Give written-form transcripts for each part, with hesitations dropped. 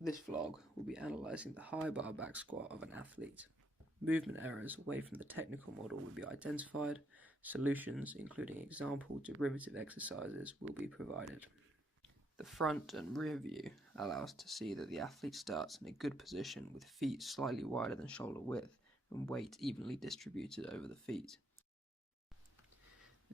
This vlog will be analysing the high bar back squat of an athlete. Movement errors away from the technical model will be identified. Solutions, including example derivative exercises, will be provided. The front and rear view allow us to see that the athlete starts in a good position with feet slightly wider than shoulder width and weight evenly distributed over the feet.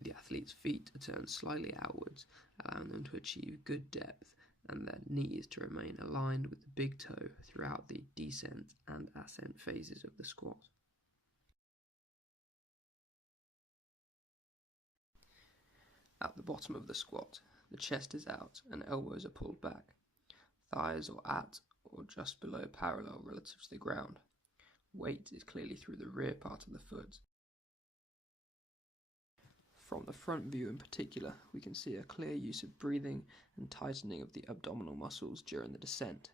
The athlete's feet are turned slightly outwards, allowing them to achieve good depth, and their knees to remain aligned with the big toe throughout the descent and ascent phases of the squat. At the bottom of the squat, the chest is out and elbows are pulled back. Thighs are at or just below parallel relative to the ground. Weight is clearly through the rear part of the foot. From the front view in particular, we can see a clear use of breathing and tightening of the abdominal muscles during the descent.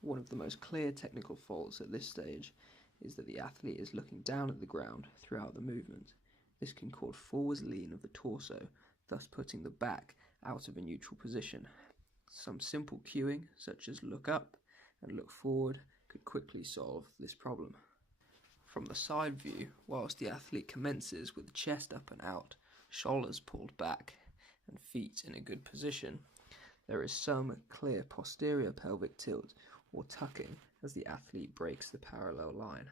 One of the most clear technical faults at this stage is that the athlete is looking down at the ground throughout the movement. This can cause forward lean of the torso, thus putting the back out of a neutral position. Some simple cueing, such as look up and look forward, could quickly solve this problem. From the side view, whilst the athlete commences with the chest up and out, shoulders pulled back, and feet in a good position, there is some clear posterior pelvic tilt or tucking as the athlete breaks the parallel line.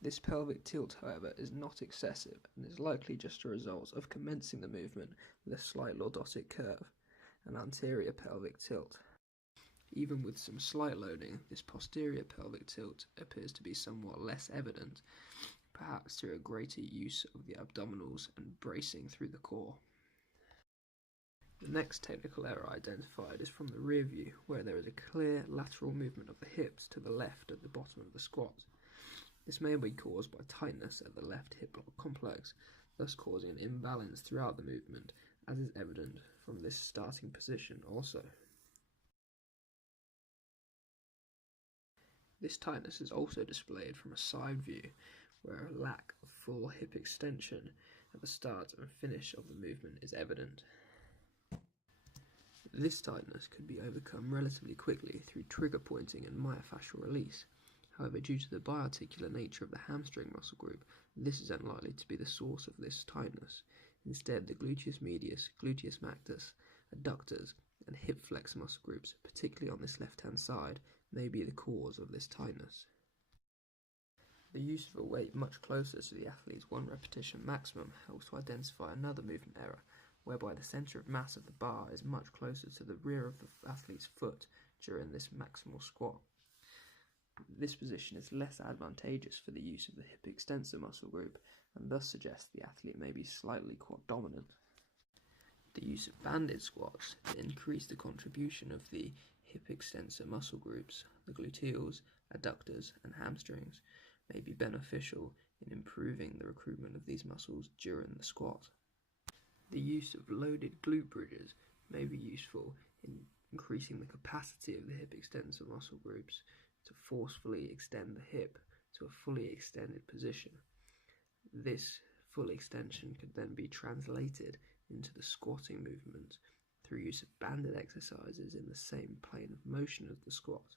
This pelvic tilt, however, is not excessive and is likely just a result of commencing the movement with a slight lordotic curve, an anterior pelvic tilt. Even with some slight loading, this posterior pelvic tilt appears to be somewhat less evident, perhaps through a greater use of the abdominals and bracing through the core. The next technical error identified is from the rear view, where there is a clear lateral movement of the hips to the left at the bottom of the squat. This may be caused by tightness at the left hip complex, thus causing an imbalance throughout the movement, as is evident from this starting position also. This tightness is also displayed from a side view, where a lack of full hip extension at the start and finish of the movement is evident. This tightness could be overcome relatively quickly through trigger pointing and myofascial release. However, due to the biarticular nature of the hamstring muscle group, this is unlikely to be the source of this tightness. Instead, the gluteus medius, gluteus maximus, adductors, and hip flexor muscle groups, particularly on this left-hand side, may be the cause of this tightness. The use of a weight much closer to the athlete's 1 repetition maximum helps to identify another movement error, whereby the centre of mass of the bar is much closer to the rear of the athlete's foot during this maximal squat. This position is less advantageous for the use of the hip extensor muscle group and thus suggests the athlete may be slightly quad dominant. The use of banded squats to increase the contribution of the hip extensor muscle groups, the gluteals, adductors, and hamstrings, may be beneficial in improving the recruitment of these muscles during the squat. The use of loaded glute bridges may be useful in increasing the capacity of the hip extensor muscle groups to forcefully extend the hip to a fully extended position. This full extension could then be translated into the squatting movement through use of banded exercises in the same plane of motion as the squat.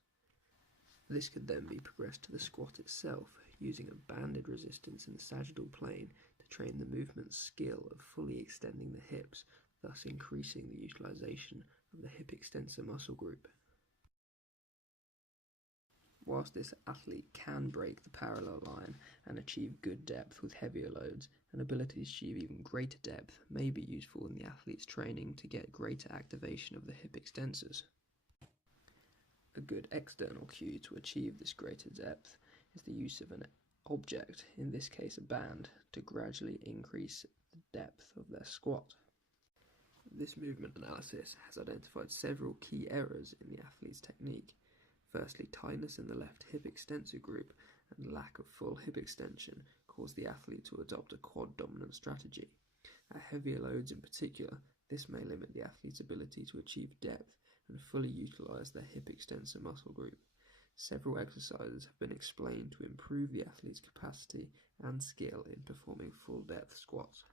This could then be progressed to the squat itself, using a banded resistance in the sagittal plane to train the movement skill of fully extending the hips, thus increasing the utilization of the hip extensor muscle group. Whilst this athlete can break the parallel line and achieve good depth with heavier loads, an ability to achieve even greater depth may be useful in the athlete's training to get greater activation of the hip extensors. A good external cue to achieve this greater depth is the use of an object, in this case a band, to gradually increase the depth of their squat. This movement analysis has identified several key errors in the athlete's technique. Firstly, tightness in the left hip extensor group and lack of full hip extension cause the athlete to adopt a quad dominant strategy. At heavier loads in particular, this may limit the athlete's ability to achieve depth and fully utilize their hip extensor muscle group. Several exercises have been explained to improve the athlete's capacity and skill in performing full depth squats.